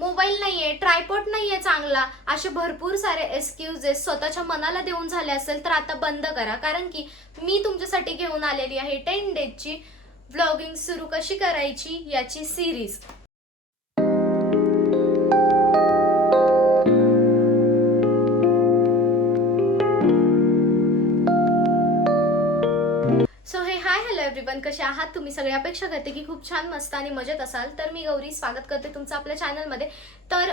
Mobile नाहीये, tripod नाहीये चांगला, असे भरपूर सारे एक्सक्यूजेस स्वतःच्या मनाला देऊन झाले असेल तर आता बंद करा. कारण की मी तुमच्यासाठी घेऊन आलेली आहे 10 डेजची व्लॉगिंग सुरू कशी करायची याची series. So hi hello everyone, कसे आहात तुम्ही सगळे. अपेक्षा करते की खूप छान मस्त आणि मजेत असाल. तर मी गौरी स्वागत करते तुमचं आपल्या चॅनलमध्ये. तर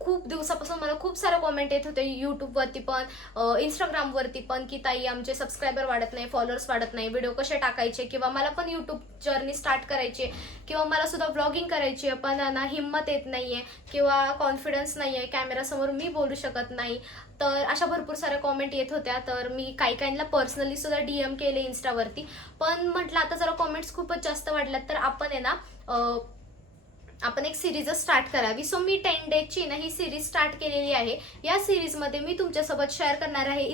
खूप दिवसापासून मला खूप सारे कॉमेंट येत होते यूट्यूबवरती पण इंस्टाग्रामवरती पण की ताई आमचे सबस्क्रायबर वाढत नाही, फॉलोअर्स वाढत नाही, व्हिडिओ कसे टाकायचे, किंवा मला पण यूट्यूब जर्नी स्टार्ट करायची किंवा मला सुद्धा व्लॉगिंग करायची आहे पण ना हिंमत येत नाहीये किंवा कॉन्फिडन्स नाहीये, कॅमेरासमोर मी बोलू शकत नाही. तर अशा भरपूर साऱ्या कॉमेंट येत होत्या. तर मी काहींना पर्सनली सुद्धा DM केले इंस्टावरती. पण म्हटलं आता जरा कॉमेंट्स खूपच जास्त वाढल्यात तर आपण आहे ना आपण एक सिरीज स्टार्ट करावी. सो मी 10 डेजची ना ही सिरीज स्टार्ट केलेली आहे. या सिरीजमध्ये मी तुमच्यासोबत शेअर करणार आहे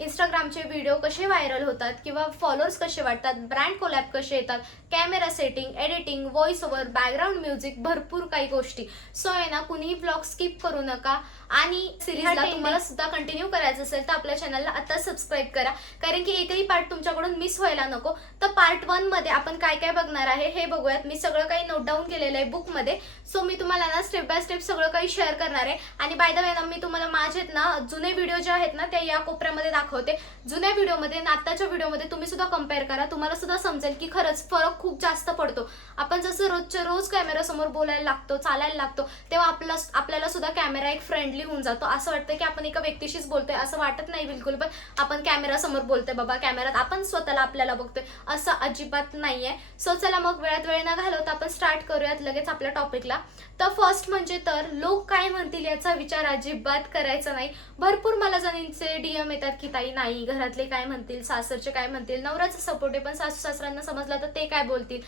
इंस्टाग्रामचे व्हिडिओ कसे व्हायरल होतात किंवा फॉलोअर्स कसे वाढतात, ब्रँड कोलॅब कसे येतात, camera setting, editing, voice over, background music, भरपूर काही गोष्टी. सो आहे ना कुणीही ब्लॉग स्किप करू नका. आणि सिरीजला तुम्हाला सुद्धा कंटिन्यू करायचं असेल तर आपल्या चॅनलला आता सबस्क्राईब करा, कारण की एकही पार्ट तुमच्याकडून मिस व्हायला नको. तर पार्ट 1 मध्ये आपण काय काय बघणार आहे हे बघूयात. मी सगळं काही नोट डाऊन केलेलं आहे बुकमध्ये. सो मी तुम्हाला ना स्टेप बाय स्टेप सगळं काही शेअर करणार आहे. आणि बाय द वे ना मी तुम्हाला माझेत ना जुने व्हिडिओ जे आहेत ना ते या कोपऱ्यामध्ये दाखवते. जुन्या व्हिडिओमध्ये आणि आत्ताच्या व्हिडिओमध्ये तुम्ही सुद्धा कम्पेअर करा. तुम्हाला सुद्धा समजेल की खरंच फरक खूप जास्त पडतो. आपण जसं रोजच्या रोज कॅमेरासमोर बोलायला लागतो, चालायला लागतो, तेव्हा आपल्याला सुद्धा कॅमेरा एक फ्रेंडली होऊन जातो. असं वाटतं की आपण एका व्यक्तीशीच बोलतोय, असं वाटत नाही बिलकुल. पण आपण कॅमेरासमोर बोलतोय बाबा, कॅमेरात आपण स्वतःला आपल्याला बघतोय, असं अजिबात नाहीये. सो चला मग वेळात वेळ न घालवता आपण स्टार्ट करूयात लगेच आपल्या टॉपिकला. तर फर्स्ट म्हणजे तर लोक काय म्हणतील याचा विचार अजिबात करायचा नाही. भरपूर मला जणींचे DM येतात की ताई नाही, घरातले काय म्हणतील, सासरचे काय म्हणतील, नवऱ्याचा सपोर्ट आहे पण सासू सासऱ्यांना समजलं तर ते काय बोलतील,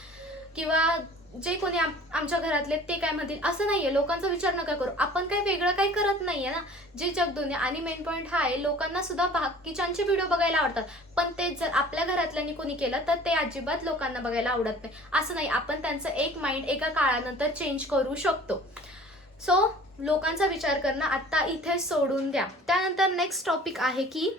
किंवा जे कोणी आमच्या घरातले ते काय म्हणतील. असं नाहीये, लोकांचा विचार नका करू. आपण काही वेगळं काही करत नाहीये ना, जे जगदुनिया. आणि मेन पॉईंट हा आहे, लोकांना सुद्धा बाकीच्यांचे व्हिडिओ बघायला आवडतात, पण ते जर आपल्या घरातल्यांनी कोणी केलं तर ते अजिबात लोकांना बघायला आवडत नाही. असं नाही, आपण त्यांचं एक माइंड एका काळानंतर चेंज करू शकतो. सो लोकांचा विचार करणं आता इथे सोडून द्या. त्यानंतर नेक्स्ट टॉपिक आहे की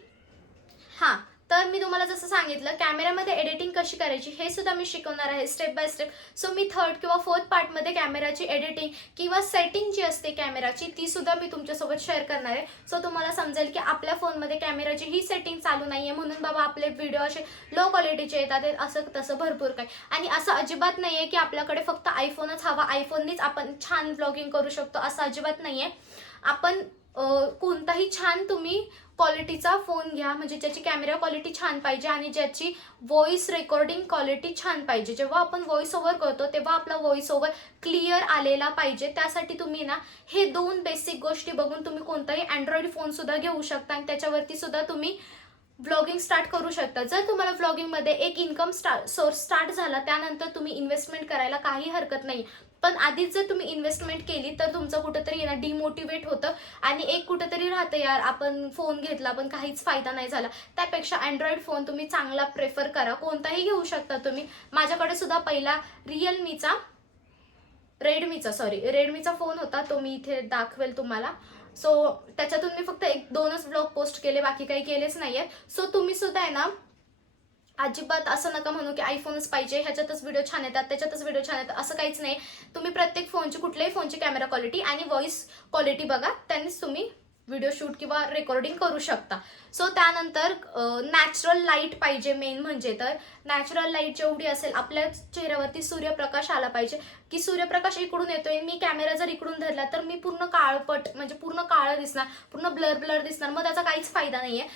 तर मी तुम्हाला जसं सांगितलं कॅमेरामध्ये एडिटिंग कशी करायची हे सुद्धा मी शिकवणार आहे step by step. So me 3rd किंवा 4th पार्टमध्ये कॅमेराची एडिटिंग किंवा सेटिंग जी असते कॅमेराची ती सुद्धा मी तुमच्यासोबत शेअर करणार आहे. सो तुम्हाला समजेल की आपल्या फोनमध्ये कॅमेराची ही सेटिंग चालू नाहीये म्हणून बाबा आपले व्हिडिओ असे लो क्वालिटीचे येतात, असं तसं भरपूर काही. आणि असं अजिबात नाहीये की आपल्याकडे फक्त आयफोनच हवा, आयफोननीच आपण छान ब्लॉगिंग करू शकतो, असं अजिबात नाहीये. आपण कोणताही छान तुम्ही क्वालिटीचा फोन घ्या, म्हणजे ज्याची कॅमेरा क्वालिटी छान पाहिजे आणि ज्याची व्हॉइस रेकॉर्डिंग क्वालिटी छान पाहिजे. जेव्हा आपण व्हॉइस ओव्हर करतो तेव्हा आपला व्हॉइस ओव्हर क्लिअर आलेला पाहिजे. त्यासाठी तुम्ही ना हे 2 बेसिक गोष्टी बघून तुम्ही कोणताही अँड्रॉइड फोन सुद्धा घेऊ शकता आणि त्याच्यावरती सुद्धा तुम्ही व्लॉगिंग स्टार्ट करू शकता. जर तुम्हाला व्लॉगिंगमध्ये एक इन्कम सोर्स स्टार्ट झाला त्यानंतर तुम्ही इन्व्हेस्टमेंट करायला काही हरकत नाही. पण आधीच जर तुम्ही इन्व्हेस्टमेंट केली तर तुमचं कुठेतरी ना डिमोटिवेट होतं आणि एक कुठेतरी राहतं यार आपण फोन घेतला पण काहीच फायदा नाही झाला. त्यापेक्षा अँड्रॉइड फोन तुम्ही चांगला प्रेफर करा, कोणताही घेऊ शकता तुम्ही. माझ्याकडे सुद्धा पहिला रेडमीचा फोन होता, तो मी इथे दाखवेल तुम्हाला. सो त्याच्यातून मी फक्त 1-2च ब्लॉग पोस्ट केले, बाकी काही केलेच नाहीये. सो तुम्ही सुद्धा आहे ना अजिबात असं नका म्हणू की आयफोनच पाहिजे, ह्याच्यातच व्हिडिओ छान येतात, त्याच्यातच व्हिडिओ छान येतात, असं काहीच नाही. तुम्ही प्रत्येक फोनची, कुठल्याही फोनची कॅमेरा क्वालिटी आणि व्हॉइस क्वालिटी बघा, त्यांनीच तुम्ही व्हिडिओ शूट किंवा रेकॉर्डिंग करू शकता. सो त्यानंतर नॅचरल लाईट पाहिजे. मेन म्हणजे तर नॅचरल लाईट जेवढी असेल, आपल्या चेहऱ्यावरती सूर्यप्रकाश आला पाहिजे की सूर्यप्रकाश इकडून येतोय, मी कॅमेरा जर इकडून धरला तर मी पूर्ण काळपट म्हणजे पूर्ण काळं दिसणार, पूर्ण ब्लर दिसणार, मग त्याचा काहीच फायदा नाहीये.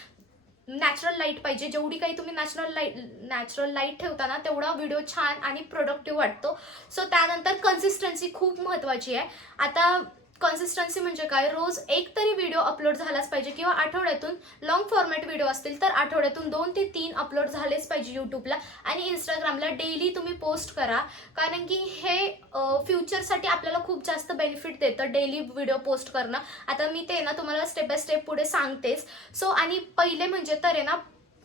नॅचरल लाईट पाहिजे. जेवढी काही तुम्ही नॅचरल लाईट ठेवता ना तेवढा व्हिडिओ छान आणि प्रोडक्टिव्ह वाटतो. सो त्यानंतर कन्सिस्टन्सी खूप महत्त्वाची आहे. आता कन्सिस्टन्सी म्हणजे काय, रोज एक तरी व्हिडिओ अपलोड झालाच पाहिजे किंवा आठवड्यातून लॉंग फॉर्मॅट व्हिडिओ असतील तर आठवड्यातून 2 ते 3 अपलोड झालेच पाहिजे यूट्यूबला आणि इंस्टाग्रामला. डेली तुम्ही पोस्ट करा, कारण की हे फ्युचरसाठी आपल्याला खूप जास्त बेनिफिट देतं डेली व्हिडिओ पोस्ट करणं. आता मी ते ना तुम्हाला स्टेप बाय स्टेप पुढे सांगतेच. सो आणि पहिले म्हणजे तर आहे ना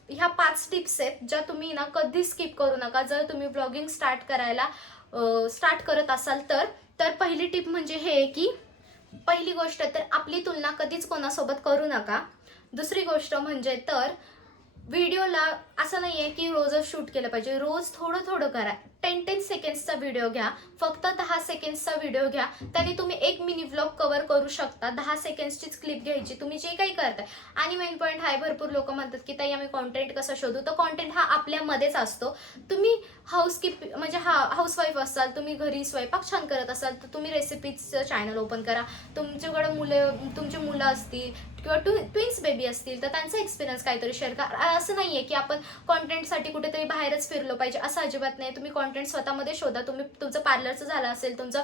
ह्या 5 टिप्स आहेत ज्या तुम्ही ना कधी स्किप करू नका जर तुम्ही ब्लॉगिंग स्टार्ट करायला स्टार्ट करत असाल तर पहिली टिप म्हणजे हे की पहिली गोष्ट तर आपली तुलना कधीच कोणासोबत करू नका. दुसरी गोष्ट म्हणजे तर व्हिडिओला असं नाहीये की रोजच शूट केलं पाहिजे, रोज थोडं थोडं करा. 10 सेकंड्सचा व्हिडिओ घ्या, फक्त 10 सेकंड्सचा व्हिडिओ घ्या, त्याने तुम्ही एक मिनी व्लॉग कव्हर करू शकता. 10 सेकंड्सचीच क्लिप घ्यायची, तुम्ही जे काही करताय. आणि मेन पॉईंट आहे, भरपूर लोक म्हणतात की ताई आम्ही कॉन्टेंट कसं शोधू, तर कॉन्टेंट हा आपल्यामध्येच असतो. तुम्ही म्हणजे हाऊसवाईफ असाल, तुम्ही घरी स्वयंपाक छान करत असाल तर तुम्ही रेसिपीजचं चॅनल ओपन करा. तुमच्याकडे तुमची मुलं असतील किंवा ट्विन्स बेबी असतील तर त्यांचा एक्सपिरियन्स काहीतरी शेअर करा. असं नाहीये की आपण कॉन्टेंटसाठी कुठेतरी बाहेरच फिरलो पाहिजे, असं अजिबात नाही. तुम्ही कॉन्टेंट स्वतःमध्ये शोधा. तुम्ही तुमचं पार्लरचं झालं असेल, तुमचं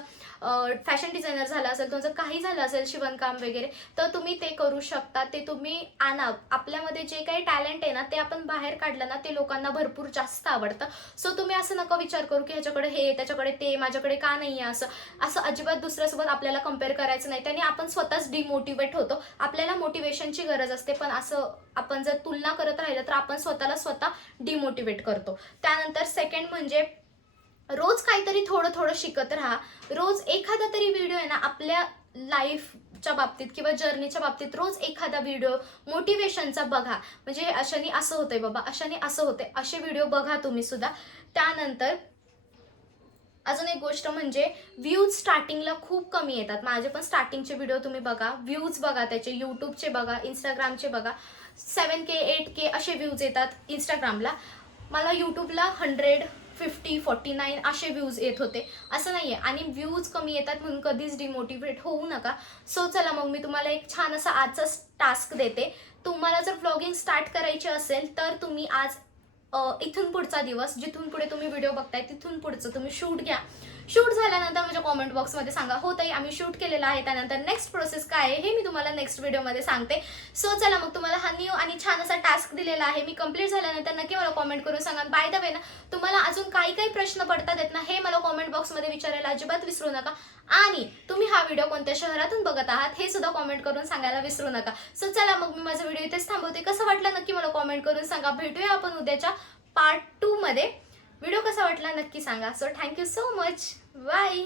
फॅशन डिझायनर झालं असेल, तुमचं काही झालं असेल शिवणकाम वगैरे, तर तुम्ही ते करू शकता. ते तुम्ही आणा. आपल्यामध्ये जे काही टॅलेंट आहे ना ते आपण बाहेर काढलं ना ते लोकांना भरपूर जास्त आवडतं. सो तुम्ही असं नका विचार करू की ह्याच्याकडे हे, त्याच्याकडे ते, माझ्याकडे का नाही आहे. असं अजिबात दुसऱ्यासोबत आपल्याला कम्पेअर करायचं नाही. त्याने आपण स्वतःच डिमोटिवेट होतो. आपल्याला मोटिवेशनची गरज असते, पण असं आपण जर तुलना करत राहिलं तर आपण स्वतःला स्वतः डिमोटिवेट करतो. त्यानंतर सेकंड म्हणजे रोज काहीतरी थोडं थोडं शिकत राहा. रोज एखादा तरी व्हिडिओ आहे ना आपल्या लाईफच्या बाबतीत किंवा जर्नीच्या बाबतीत रोज एखादा व्हिडिओ मोटिवेशनचा बघा. म्हणजे अशाने असं होतंय बाबा, अशाने असं होतंय, असे व्हिडिओ बघा तुम्ही सुद्धा. त्यानंतर अजून एक गोष्ट म्हणजे व्ह्यूज स्टार्टिंगला खूप कमी येतात. माझे पण स्टार्टिंगचे व्हिडिओ तुम्ही बघा, व्ह्यूज बघा त्याचे, यूट्यूबचे बघा, इंस्टाग्रामचे बघा. 7K 8K असे व्ह्यूज येतात इंस्टाग्रामला. मला यूट्यूबला 100 50 49 असे व्ह्यूज येत होते. असं नाही आहे. आणि व्ह्यूज कमी येतात म्हणून कधीच डिमोटिवेट होऊ नका. सो चला मग मी तुम्हाला एक छान असा आजचा टास्क देते. तुम्हाला जर व्लॉगिंग स्टार्ट करायची असेल तर तुम्ही आज इथून पुढचा दिवस, जिथून पुढे तुम्ही व्हिडिओ बघताय तिथून पुढचं तुम्ही शूट घ्या. शूट झाल्यानंतर माझ्या कॉमेंट बॉक्समध्ये सांगा, हो ताई आम्ही शूट केलेलं आहे. त्यानंतर नेक्स्ट प्रोसेस काय आहे हे मी तुम्हाला नेक्स्ट व्हिडिओमध्ये सांगते. सो चला मग तुम्हाला हा न्यू आणि छान असा टास्क दिलेला आहे. मी कंप्लीट झाल्यानंतर नक्की मला कॉमेंट करून सांगा. बाय द वे ना, तुम्हाला अजून काही काही प्रश्न पडतात आहेत ना, हे मला कॉमेंट बॉक्समध्ये विचारायला अजिबात विसरू नका. आणि तुम्ही हा व्हिडिओ कोणत्या शहरातून बघत आहात हे सुद्धा कॉमेंट करून सांगायला विसरू नका. सो चला मग मी माझा व्हिडिओ इथेच थांबवते. कसं वाटलं नक्की मला कॉमेंट करून सांगा. भेटूया आपण उद्याच्या पार्ट 2 मध्ये. व्हिडिओ कसा वाटला नक्की सांगा. So thank you so much. Bye.